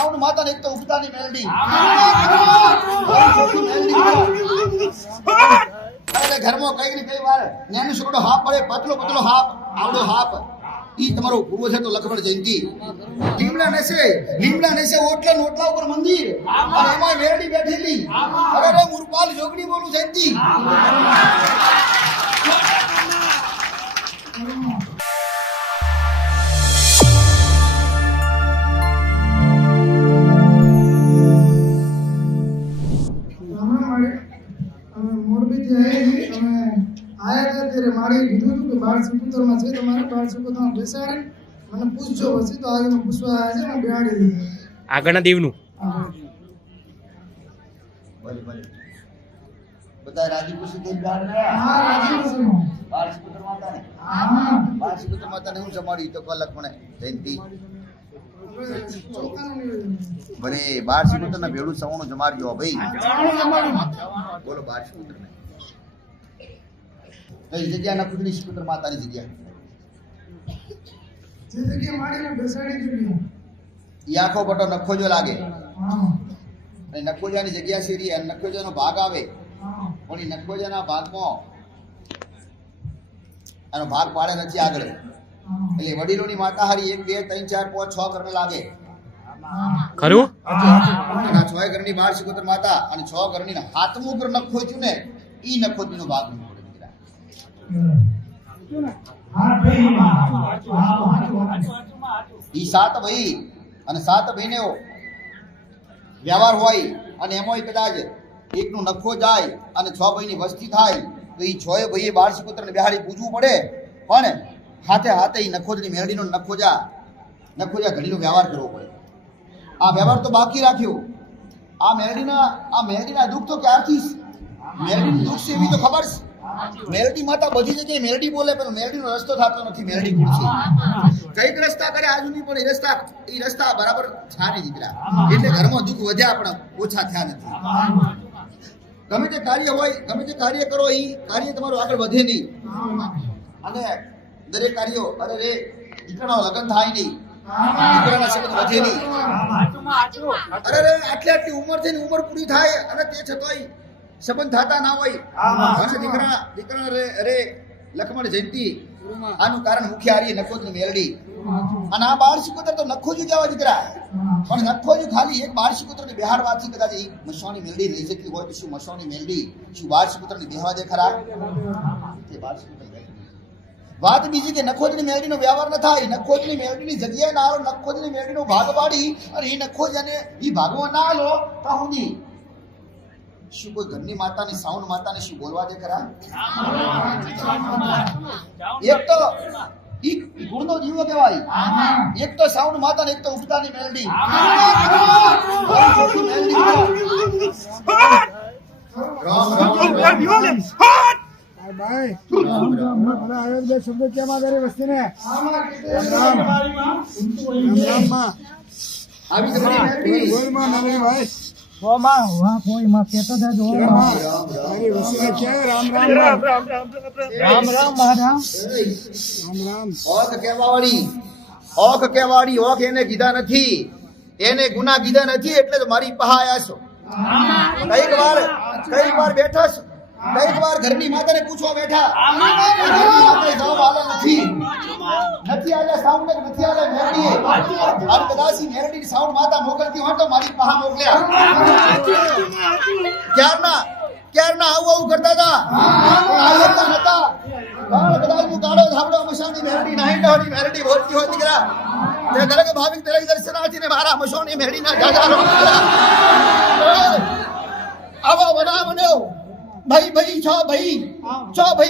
Sound માતા ને એક તો ઉપતાની મેલડી અરે ઘરમાં કઈ ને કઈ વાર ન્યાનો છોકરો હાફ પડે પતલો પતલો હાફ આવડો હાફ ઈ તમારો પૂર્વ છે તો લક્ષ્મણ જયંતિ લીમડા નેસે ઓટલા નોટલા ઉપર મંદિર અને એમાં મેરડી બેઠેલી અરે મુરપાલ જોગડી બોલું જયંતિ આગળના દેવનું બધા રાજી ખુશી થઈ માતા ને હું જમાડી તો કલક મને જયંતિ ભલે 12 સિકુતર ના ભેડું સવાણું જમાડજો ભાઈ બોલો 12 સિકુતર ને કઈ જગ્યા ના ખુદની સિકુતર માતાની જગ્યા ઈ આખો બટો નખોજો લાગે અને નખોજાની જગ્યા છે રી નખોજાનો ભાગ આવે પણ ઈ નખોજાના ભાગમાં આનો ભાગ પાડે નથી આગળ એટલે વડીલોની માતા હારી 1 2 3 4 5 6 ઘર લાગે ખરું અને 6 ઘરની 12 સિકુતર માતા અને 6 ઘરની હાથમું ઘર નખોજ્યું ને ઈ નખોજીનો ભાગ ન પડે દીકરા ઈ 7 ભાઈ અને 7 બહેનો વ્યવહાર હોય અને એમાંય કદાચ એકનું નખો જાય અને 6 ભાઈની વસ્તી થાય તો ઈ 6 ભાઈએ 12 સિકુતરને બિહાડી પૂજવું પડે પણ હાથે હાથે ઈ નખોજની મેરડીનો નખોજા ઘડીનો વ્યવહાર કરવો પડે આ વ્યવહાર તો બાકી રાખ્યો આ મેરડીના દુઃખ તો ક્યારથી મેરડીનું દુઃખ છે એવી તો ખબર છે મેરડી માતા બધી જગ્યાએ મેરડી બોલે પણ મેરડીનો રસ્તો થતો નથી મેરડી પૂછે કઈક રસ્તા કરે આજુ નહીં પણ એ રસ્તા બરાબર થયા નહીં દીકરા એટલે ઘરમાં દુઃખ વધ્યા પણ ઓછા થયા નથી ગમે તે કાર્ય હોય ગમે તે કાર્ય કરો એ કાર્ય તમારું આગળ વધે નહીં અને દરેક કાર્યો અરે રે દીકરાનો લગ્ન થાય નહીં દીકરાના સંબંધ વધે નહીં અરે રે આટલી ઉંમર થઈને ઉંમર પૂરી થાય અને તે છતાંય સંબંધ થતા ના હોય દીકરા રે લક્ષ્મણ જયંતિ આનું કારણ મુખ્ય હારી નખોજની મેરડી અને આ 12 સિકુતર તો નખોજુ જવા દીકરા પણ નખોજુ ખાલી એક 12 સિકુતરની બિહાડવાથી કદાચ એ મસવાની મેરડી લઈ શકતી હોય તો શું મસવાની મેરડી શું 12 સિકુતરની બેહવા દે ખરા તે 12 સિકુતર વાત બીજી કે નખોજની મેરડીનો વ્યવહાર ન થાય નખોજની મેરડીની જગ્યાએ ના આવો નખોજની મેરડીનો ભાગ પાડી અને એ નખોજાને એ ભાગવા ના લો તો હુંદી શું કોઈ ઘરની માતાની સાઉન્ડ માતાને શું બોલવા દે ખરા એક તો ઈ ગુણનો જીવો કહેવાય એક તો સાઉન્ડ માતા ને એક તો ઉપતાની મેલડી ઓખ કેવાડી ઓખ એને કીધા નથી એને ગુના કીધા નથી એટલે તો મારી પહા આયા છો કઈક વાર બેઠા છો કઈક વાર ઘરની માતાને પૂછવા બેઠા ઘરની માતાએ જવાબ આલે નથી આલે સાઉન્ડ નથી આલે મેરડી અને કદાચ મેરડી સાઉન્ડ માતા મોકલતી હોય તો મારી પહા મોકલ્યા ક્યારના આવું કરતા હતા આવતા નતા કદાચ હું કાળો ધાબળો મશાની મેરડી નાહી ડોડી મેરડી બોલતી હોય દીકરા તે ઘરે કે ભાવિક તેરા દર્શનાર્થી ને મારા મશાની મેરડી ના જાજારો આવા વડા બન્યો ભાઈ છ ભાઈ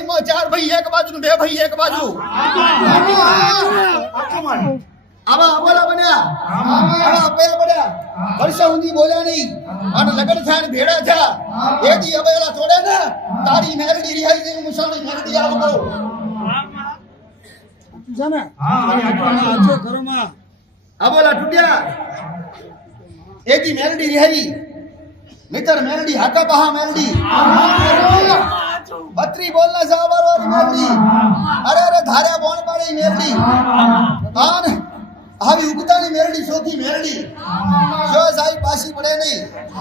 માં 4 ભાઈ એક બાજુ 2 ભાઈ એક બાજુ આવા અબોલા બન્યા આવા અપેલ પડ્યા વર્ષ સુધી બોલ્યા નહીં અને લગન થાય ને ભેડા થયા એ દી અબેલા છોડે ને તારી મેરડી રિહાઈ ગઈ મુસાણી મેરડી આવો જાને આજો ઘરમાં અબોલા તૂટ્યા એ દી મેરડી રિહાઈ મિત્ર મેરડી હાકા બહા મેરડી બત્રી બોલના સાવાર વાળી મેરડી અરે ધાર્યા બોણ પાડી મેરડી આન આવી ઉગતાની મેરડી સોથી મેરડી નહીં.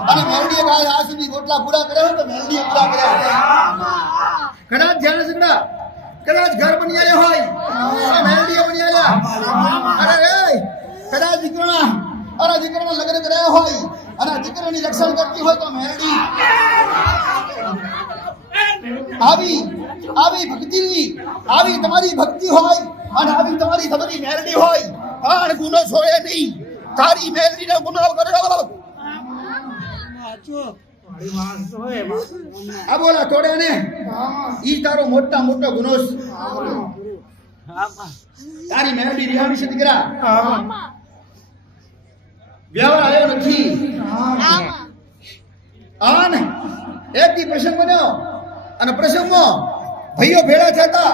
અને મેલડીએ કાંઈ આ સુધી રોટલા પૂરા કર્યા હોય તો મેલડીએ પૂરા કર્યા. કદાચ જાણે સગડા કદાચ ઘર બની આવ્યા હોય અને મેલડીએ બની આવ્યા. અરે એ કદાચ દીકરાના લગ્ન કર્યા હોય અને દીકરાની રક્ષણ કરતી હોય તો મેલડી. આવી ભક્તિ, આવી તમારી ભક્તિ હોય અને આવી તમારી ખબરી મેલડી હોય પણ ગુનો છોડે નહીં. તારી મેલડીને ગુનો કર્યો આ બોલા તોડે ને ઈ તારો મોટા મોટો ગુનો છે. તારી મેલડી રિહાણી છે દીકરા. વ્યવહાર આવ્યો નથી. અને એક દી પ્રસંગ બન્યો અને પ્રસંગમાં ભાઈઓ ભેળા થતા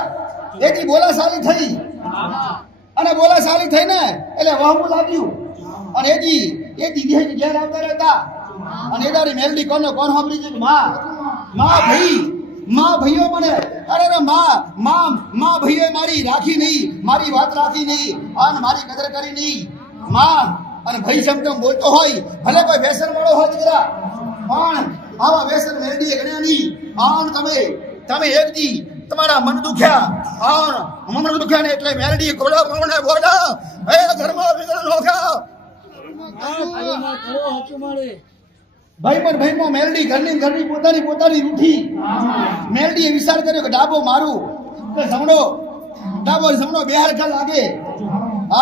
એથી બોલાશાલી થઈ અને બોલાશાલી થઈને એટલે વહમું લાગ્યું અને એ દીદી ઘેર આવતા રહેતા અને એ તારી મેલડી કોણ સાંભળી છે માં ભાઈઓ મને અરે માં ભાઈઓ મારી રાખી નહીં, મારી વાત રાખી નહીં અને મારી કદર કરી નહીં. માં અને ભાઈ સમતમ બોલતો હોય ભલે કોઈ વ્યસન વાળો હોય દીકરા પણ આવા વ્યસન મેલડીએ ગણ્યા નહીં. આન તમે એક દી તમારા મન દુખ્યા ને એટલે મેલડી ઘોડા પાવને બોલા એ ઘરમાં વિઘ્ન નોખ્યા. ભાઈમાં મેલડી ઘરની પોતાની રૂઠી. મેલડીએ વિચાર કર્યો કે ડાબો મારું કે જમણો બે હરખા લાગે.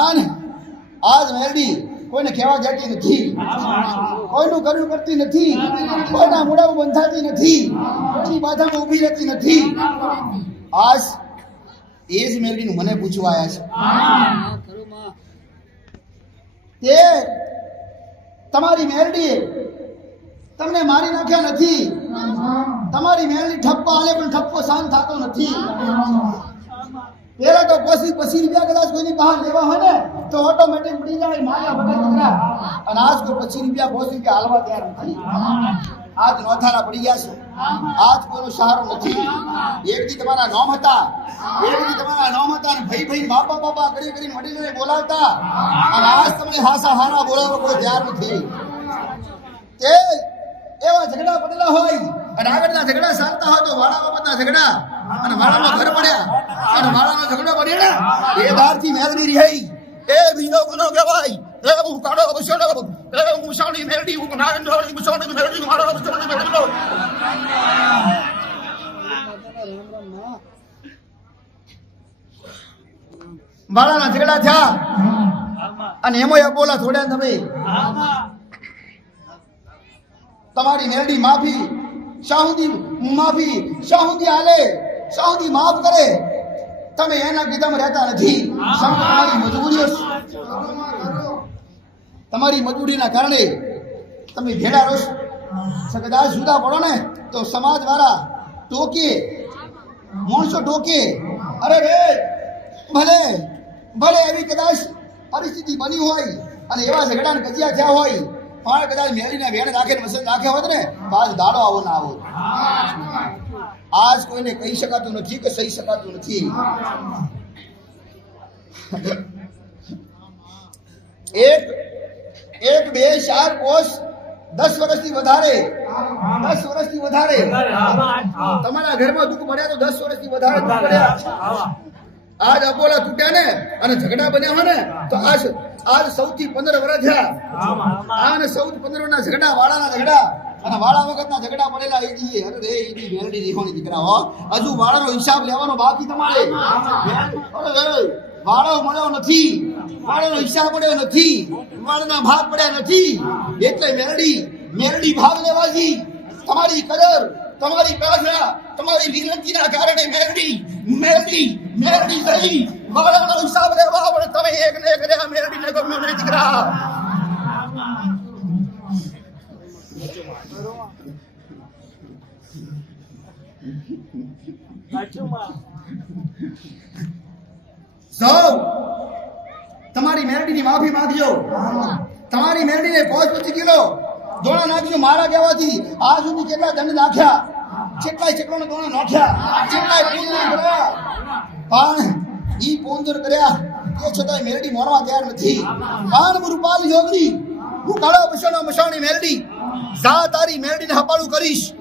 આન આજ મેલડી કોઈને કહેવા જતી નથી, કોઈનું કર્યું કરતી નથી, કોઈના મોઢામાં બંધાતી નથી, કોઈની બાધામાં ઊભી રહેતી નથી. આજ એ જ મેલડીનું મને પૂછવા આવ્યા છે. તે તમારી મેલડી તમને મારી નાખ્યા નથી. તમારી મેલડી ઠપકો હાલે પણ ઠપકો શાંત થતો નથી. પેલા તો પછી રૂપિયા કદાચ કોઈની બહાર લેવા હોય ને તો ઓટોમેટિક પડી જાય માયા વગર દીકરા. અને આજ તો 50 રૂપિયા હાલવા તૈયાર નથી. આજ નોથારા પડી ગયા છે. આજ કોઈનો સહારો નથી. એક દી તમારા નામ હતા અને ભાઈ બાપા કરીને વડીલોને બોલાવતા અને આજ તમને હારા બોલાવવા કોઈ તૈયાર નથી. તે એવા ઝઘડા પડેલા હોય અને આગળના ઝઘડા ચાલતા હોય તો વાળા બાબતના ઝઘડા અને વાળામાં ઘર પડ્યા અને વાળાનો ઝઘડો પડ્યો ને એ બહારથી મેલડી રહી એ બીજો ગુનો કહેવાય. એ હું કાળો બસોડો એ હું સાણી મેલડી હું નારંગી બસોડી મેલડી મારો બસોડી મેલડી વાળાના ઝઘડા થયા અને એમાં બોલા થોડ્યા તમે તમારી મેલડી માફી શાહુદી હાલે શાહુદી માફ કરે. તમે એના કીધામાં રહેતા નથી. તમારી મજબૂરીના કારણે તમે ભેડા રોષ કદાચ જુદા પડો ને તો સમાજ વાળા ટોકે, માણસો ટોકે. અરે રે ભલે એવી કદાચ પરિસ્થિતિ બની હોય અને એવા ઝઘડા કજિયા થયા હોય પણ કદાચ મેળીને વેણ રાખે વસન રાખ્યા હોત ને તો આજ દાડો આવો ના આવો. આજ કોઈને કહી શકાતું નથી કે સહી શકાતું નથી. એક બે ચાર કોષ 10 વર્ષથી વધારે તમારા ઘરમાં દુઃખ પડ્યા તો 10 વર્ષથી વધારે દુઃખ પડ્યા. આજ અબોલા તૂટ્યા ને અને ઝઘડા બન્યા હોય ને તો આજ સૌથી 15 વર્ષ થયા. અને સૌથી 15 ના ઝઘડા વાળાના ઝઘડા અને વાળા વખતના ઝઘડા પડેલા એજી. અરે રે એજી મેલડી દેવાની દીકરા હો. હજુ વાળાનો હિસાબ લેવાનો બાકી તમારે. વાળો મળ્યો નથી, વાળાનો હિસાબ મળ્યો નથી, વાળાના ભાગ પડ્યા નથી. એટલે મેલડી ભાગ લેવાજી. તમારી કદર, તમારી પ્રાર્થના, તમારી વિનંતીના કારણે મેલડી થઈ. વાળાનો હિસાબ લેવા પણ તમે એક ને કર્યા. મેલડીને ગમ્યું નહીં દીકરા. સૌ તમારી મેલડીની માફી માંગજો. તમારી મેલડીને 5-25 કિલો દોણા નાખજો. મારા કહેવાથી આ સુધી કેટલા દંડ નાખ્યા, કેટલાય દોણા નાખ્યા, કેટલાય પૂંજર કર્યા, પણ ઈ પૂંજર કર્યા તે છતાંય મેલડી મોરવા તૈયાર નથી. કાન રૂપાલ જોગણી હું કાળો બસણો મસાણી મેલડી જા તારી મેલડીને હપાળું કરીશ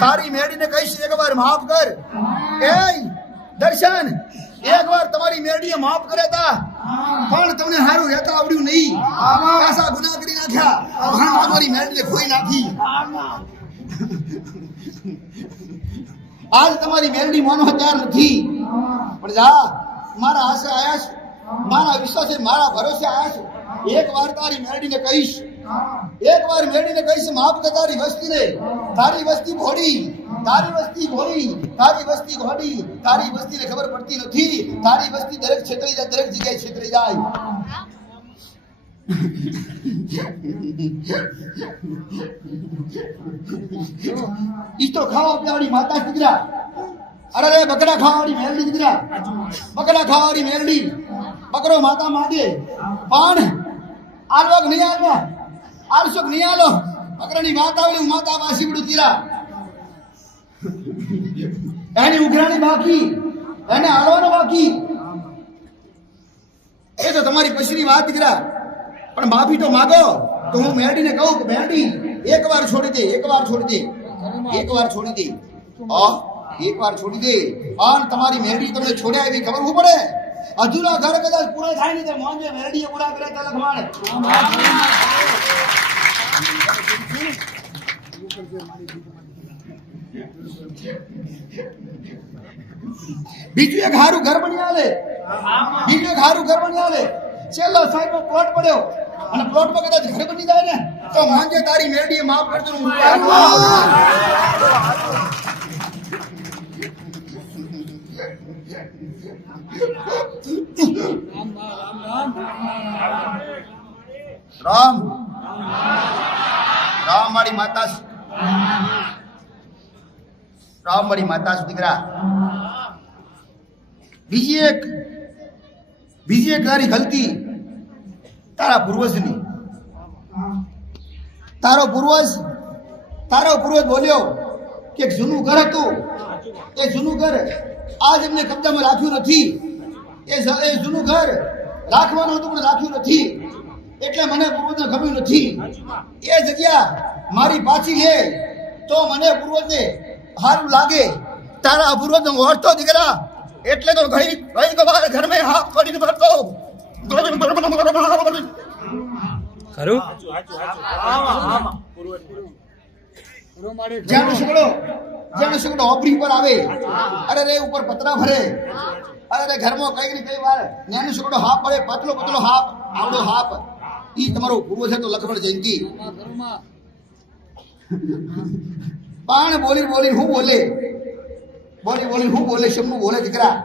તારી મેલડીને કહીશ એકવાર માફ કર એ દર્શન એકવાર તમારી મેલડીએ માફ કરે તા પણ તમને હારું રહેતા આવડ્યું નહીં પાછા ગુનાહ કરી નાખ્યા પણ તમારી મેલડીને ખોઈ નાખી આજ તમારી મેલડી માનવા તૈયાર નથી પણ જા મારા આશા આયા છે મારા વિશ્વાસે મારા ભરોસે આયા છે એકવાર તારી મેલડીને કહીશ એકવાર મેલડીને કહીશ માફ કર તારી વસ્તીને તારી વસ્તી ઘોડી તારી વસ્તી ઘોડી તારી વસ્તી ઘોડી તારી વસ્તીને ખબર પડતી નથી તારી વસ્તી દરેક છેતરી જાય દરેક જગ્યાએ છેતરી જાય ઈ તો ખાવા પીવાળી માતા દીકરા અરે રે બકરા ખાવાળી મેલડી દીકરા બકરા ખાવાળી મેલડી બકરો માતા માંગે પણ આલવાક નહીં આલવા આલશોક નહીં આલો બકરાની માતા આવડી માતા પાસી બડું દીરા એની ઉઘરાણી બાકી એને આલવાનો બાકી એ તો તમારી પછીની વાત દીકરા પણ માફી તો માગો તો હું મેલડીને કહું કે મેલડી એકવાર છોડી દે એકવાર છોડી દે એકવાર છોડી દે એકવાર છોડી દે અને તમારી મેલડી તમને છોડ્યા એવી ખબર હું પડે અધૂરા ઘર કદાચ પૂરા થાય ને તે મોંજે મેલડીએ પૂરા કર્યા તા લખવાડે બીજું એક હારું ઘર બની આલે બીજું એક હારું ઘર બની આલે છેલ્લો સાહેબ પ્લોટ પડ્યો અને પ્લોટમાં કદાચ ઘર બની જાય ને તો માંગે તારી મેલડીએ માફ કરજો રામ રામ મારી માતા રામ મારી માતા દીકરા બીજી એક તારી ગલતી તારા પૂર્વજની તારો પૂર્વજ બોલ્યો કે જૂનું ઘર હતું એ જૂનું ઘર આજ એમને કબજામાં રાખ્યું નથી એ જૂનું ઘર રાખવાનું હતું પણ રાખ્યું નથી એટલે મને પૂર્વજને ગમ્યું નથી એ જગ્યા મારી પાછી છે તો મને પૂર્વજને સારું લાગે તારા પૂર્વજને ઓળખતો દીકરા એટલે તો ઘણી ઘર મેં હાથ પડીને ભરતો ખરું જેનો શુકડો ઓપરી પર આવે અરે રે ઉપર પતરા ભરે અરે રે ઘરમાં કઈ ને કઈ વાર નેનો શુકડો હાફ પડે પતલો હાફ આવડો હાફ ઈ તમારો પૂર્વજ હતો લક્ષ્મણ જયંતી પણ બોલી હું બોલે શમનું બોલે દીકરા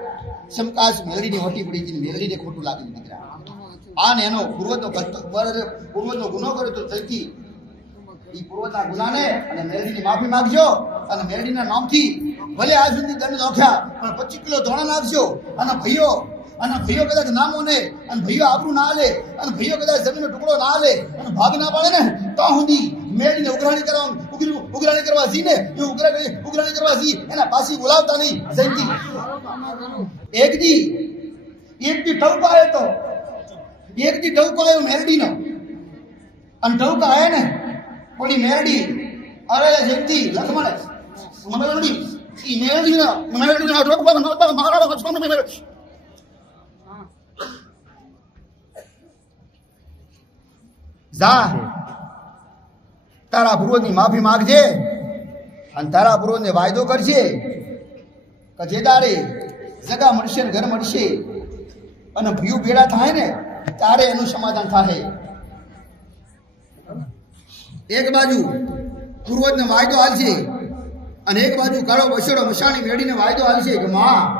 શમકાશ મેલડીની હોટી પડી હતી મેલડીને ખોટું લાગ્યું દીકરા આ ને એનો પૂર્વજનો ગુનો કર્યો તો જયંતી ઈ પૂર્વજના ગુનાને અને મેલડીની માફી માંગજો અને મેલડીના નામથી ભલે આજ સુધી દંડ નોખ્યા પણ 25 કિલો ધોણા નાખજો અને ભાઈઓ કદાચ નામો ને અને ભાઈઓ આબરૂ ના આલે અને ભાઈઓ કદાચ જમીનનો ટુકડો ના આલે અને ભાગ ના પાડે ને તો સુધી મેળીને ઉઘરાણી કરવા જી ને એ ઉઘરાણી કરવા જી એના પાછી બોલાવતા નહીં જયંતી એક દી ટવકો આવ્યો મેરડીનો અને ટવકો આવ્યા ને કોની મેરડી અરે જયંતી લખમણ મેરડીનો ટવકો જા તારા પૂર્વજની માફી માંગજે અને તારા પૂર્વજને વાયદો કરજે કે જે દાડે જગા મળશે ને ઘર મળશે અને ભયું ભેડા થાય ને ત્યારે એનું સમાધાન થાય એક બાજુ પૂર્વજને વાયદો હાલશે અને એક બાજુ કાળો બસડો મસાણી મેળીને વાયદો હાલશે કે માં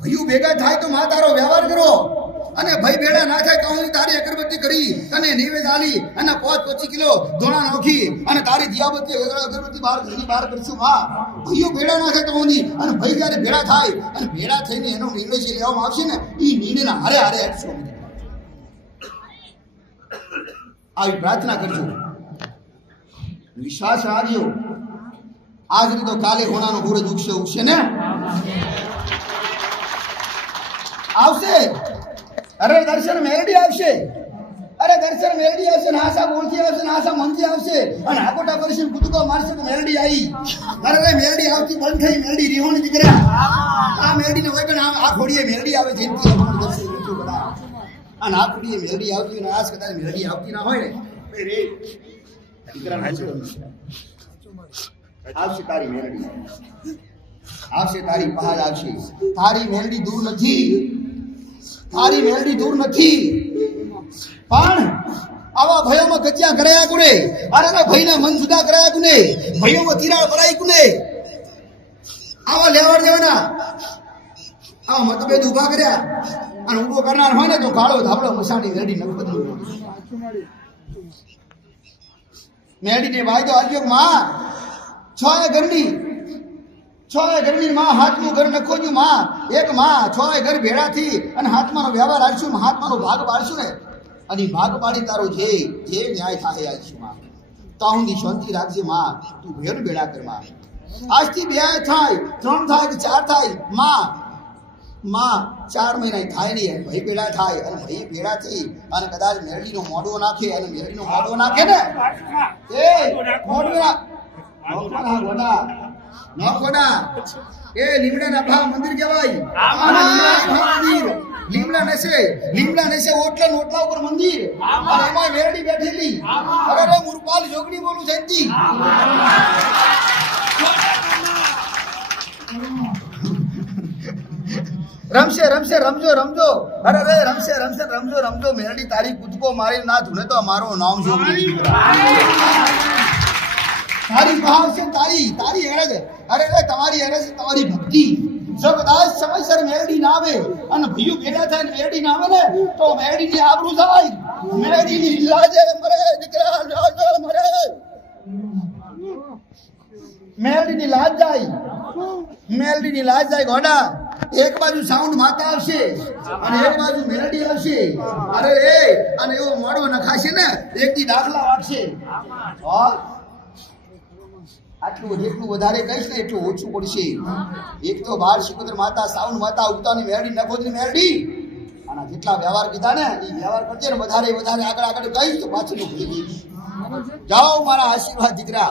ભયું ભેગા થાય તો માં તારો વ્યવહાર કરો અને ભાઈ ભેડા ના થાય તો હું તારી અગરબત્તી કરી તને નિવેદ આલી અને 25 કિલો ધોણા નોખી અને તારી દિયાબત્તી અગરબત્તી બહાર કરશું માં ભાઈઓ ભેડા ના થાય તો હું અને ભાઈ જ્યારે ભેડા થાય અને ભેડા થઈને એનો નિર્ણય જે લેવામાં આવશે ને એ નિર્ણયના હારે હેઠશું આવી પ્રાર્થના કરજો વિશ્વાસ રાખજો આજ તો કાલે હોનાનો સૂરજ ઉગશે ને આવશે અરે દર્શન મેરડી આવશે અરે દર્શન મેલડી આવશે ને આશા બોલતી આવશે ને આશા મનથી આવશે અને આકોટા કરીશું કૂદકો મારશે તો મેલડી આવી. અરે મેલડી આવતી બંધ થઈ મેલડી રીહોની દીકરા આ મેલડીને હોય કે આ ખોડીએ મેલડી આવે છે એમથી આપણને દર્શન નથી બધા અને આ ખોડીએ મેલડી આવતી હોય ને આજ કદાચ મેલડી આવતી ના હોય ને રે દીકરાને આવશે તારી મેલડી આવશે તારી પહાડ આવશે તારી મેલડી દૂર નથી તારી મેલડી દૂર નથી પણ આવા ભયોમાં ગજ્યા કરાયા કુને અરે ભાઈના મન જુદા કરાયા કુને ભયોમાં તિરાડ પડાઈ કુને આવા લેવાડ દેવાના આવા મતભેદ ઉભા કર્યા અને ઉભો કરનાર હોય ને તો કાળો ધાબળો મસાણી મેલડી નખ બદલી મેલડીને વાયદો આલ્યો માં છ ઘરની માં હાથનું ઘર નખો છું માં એક માં છ ઘર ભેળાથી અને હાથમાંનો વ્યવહાર રાખશું હાથમાંનો ભાગ પાડશું ને અને ભાગ પાડી તારો જે ન્યાય થાય આલશું માં તાહુંદી શાંતિ રાખજે માં તું ભેળ ભેળા કર માં આજથી 2 થાય 3 થાય કે 4 થાય માં 4 મહિના થાય નહીં ભાઈ ભેળા થાય અને ભાઈ ભેળાથી અને કદાચ મેરડીનો મોઢો નાખે અને મેરડીનો મોઢો નાખે ને એ મોઢો નોકોડા એ લીમડાના ભા મંદિર કહેવાય મંદિર લીમડા નેસે ઓટલા ઉપર મંદિર અને એમાં મેરડી બેઠેલી અરે મુરપાલ જોગડી બોલું જયંતી રમશે રમજો અરે રમજો મેરડી તારી કૂદકો મારી ના ધૂને તો મારો નામ જોગડી તારી ભાવ છે તારી હેરજ અરે તમારી હેરજ તમારી ભક્તિ જો કદાચ સમયસર મેરડી ના આવે અને ભયું ભેગા થાય ને મેરડી ના આવે ને તો મેરડીની આબરૂ જાય મેરડીની લાજે મરે દીકરા લાજે મરે મેરડીની લાજ જાય ગોડા એક બાજુ સાઉન્ડ માતા આવશે અને એક બાજુ મેરડી આવશે અરે અને એવો મોડો નખાશે ને એકથી દાખલા વાગશે આટલું જેટલું વધારે કહીશ ને એટલું ઓછું પડશે એક તો 12 શિકોતર માતા સાઉન્ડ માતા ઉગતાની મેરડી નખોદની મેરડી આના જેટલા વ્યવહાર કીધા ને એ વ્યવહાર કરજે ને વધારે આગળ કહીશ તો પાછું ભૂલી જઈશ જાઓ મારા આશીર્વાદ દીકરા